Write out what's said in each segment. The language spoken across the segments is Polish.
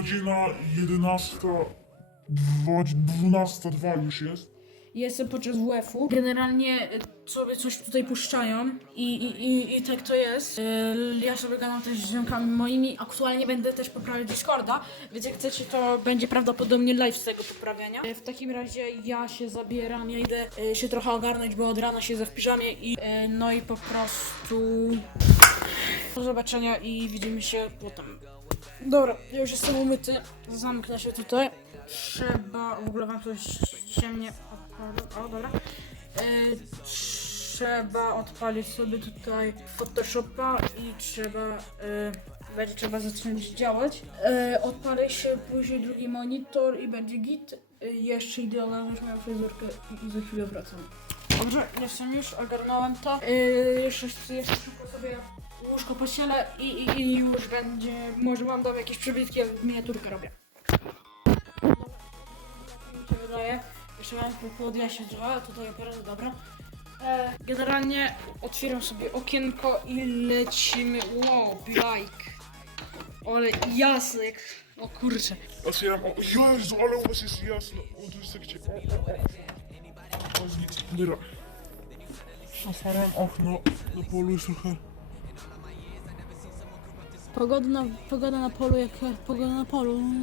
godzina 11, 12.02 już jest. Jestem podczas WF-u. Generalnie y, sobie coś tutaj puszczają i, i, i, i tak to jest. Y, Ja sobie gadam też z ziomkami moimi. Aktualnie będę też poprawiać Discorda, więc jak chcecie, to będzie prawdopodobnie live z tego poprawiania. Y, W takim razie ja się zabieram, ja idę się trochę ogarnąć, bo od rana siedzę w piżamie i no i po prostu do zobaczenia i widzimy się potem. Dobra, ja już jestem umyty, zamknę się tutaj. Trzeba, w ogóle wam coś ciemnie odpalił. O, dobra. E, trzeba odpalić sobie tutaj Photoshopa i trzeba, e, będzie trzeba zacząć działać. E, odpalę się później drugi monitor i będzie git. E, jeszcze idę ogarnąć moją fryzurkę i, i za chwilę wracam. Dobrze, jestem już, ogarnąłem to. E, jeszcze, jeszcze szybko sobie łóżko pościelę i, i, i już będzie, może mam tam jakieś przebitki, jak miniaturkę robię. Mi się wydaje, jeszcze mam podja się trochę, tutaj operacja, dobra. E, generalnie otwieram sobie okienko i lecimy, wow, like. Ale jasne, jak, o kurczę. Otwieram, o Jezu, ale u was jest jasno. O, to jest tak ciepło. O, o, o. O. Otwieram okno, na polu jest trochę... Pogoda na, pogoda na polu, jak pogoda na polu.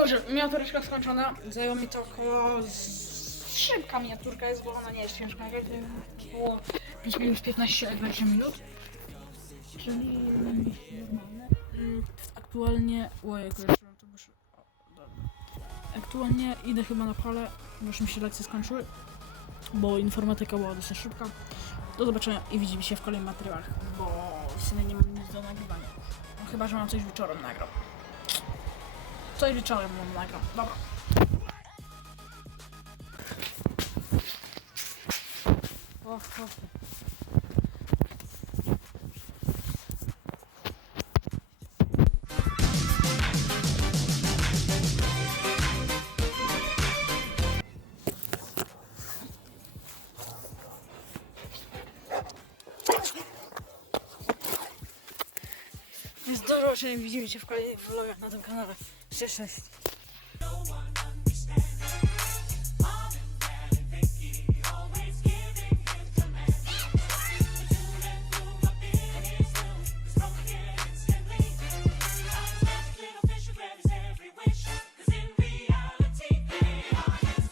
Dobrze, miniatureczka skończona. Zajęło mi to około... Szybka miniaturka jest, bo ona nie jest ciężka. Jak było 5 minut, 15-20 minut. Czyli. Mm, Aktualnie... Ojej, jeszcze mam to muszę... O, dobra. Aktualnie idę chyba na pole, bo już mi się lekcje skończyły. Bo informatyka była dosyć szybka. Do zobaczenia i widzimy się w kolejnych materiałach, bo w sumie nie mam nic do nagrywania. No, chyba, że mam coś wieczorem nagrał. Coś wieczorem mam nagram. Dobra. O, o. Więc do zobaczenia, widzimy się w kolejnych vlogach na tym kanale. Cześć, cześć.